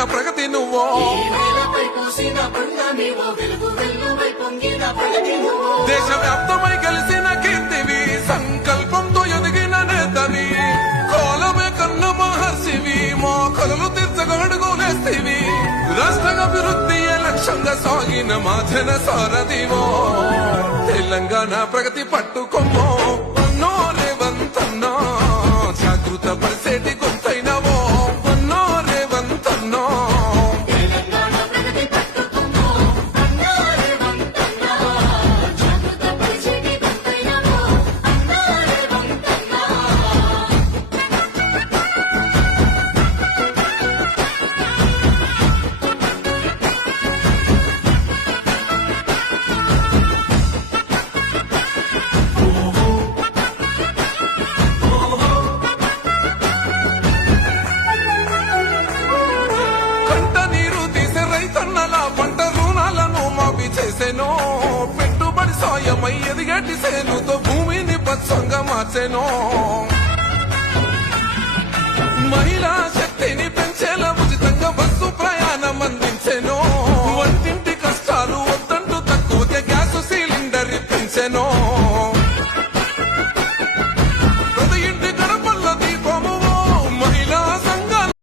చూపిన ప్రగతి నువ్వో దేశవ్యాప్తమై కలిసిన కీర్తివి సంకల్పంతో ఎదిగిన నేతవి కోలమే కన్న మహర్షివి మా కలలు తీర్చగడుగునేస్తివి రాష్ట్ర అభివృద్ధి లక్ష్యంగా సాగిన మా జన సారథివో తెలంగాణ ప్రగతి పట్టుకొమ్మో అన్నో రేవంతన్నా జాగృత పరిసేటి గొంతైనవో అన్నో రేవంతన్నా పంట రుణాలను మాఫీ చేసేనో పెట్టుబడి సాయమై ఎదిగటి సేనుతో భూమిని పచ్చంగా మార్చెనో మహిళా శక్తిని పెంచేలా ఉచితంగా బస్సు ప్రయాణం అందించెనో వంటింటి కష్టాలు వద్దంటూ తక్కువకే గ్యాస్ సిలిండర్ ఇప్పించెనో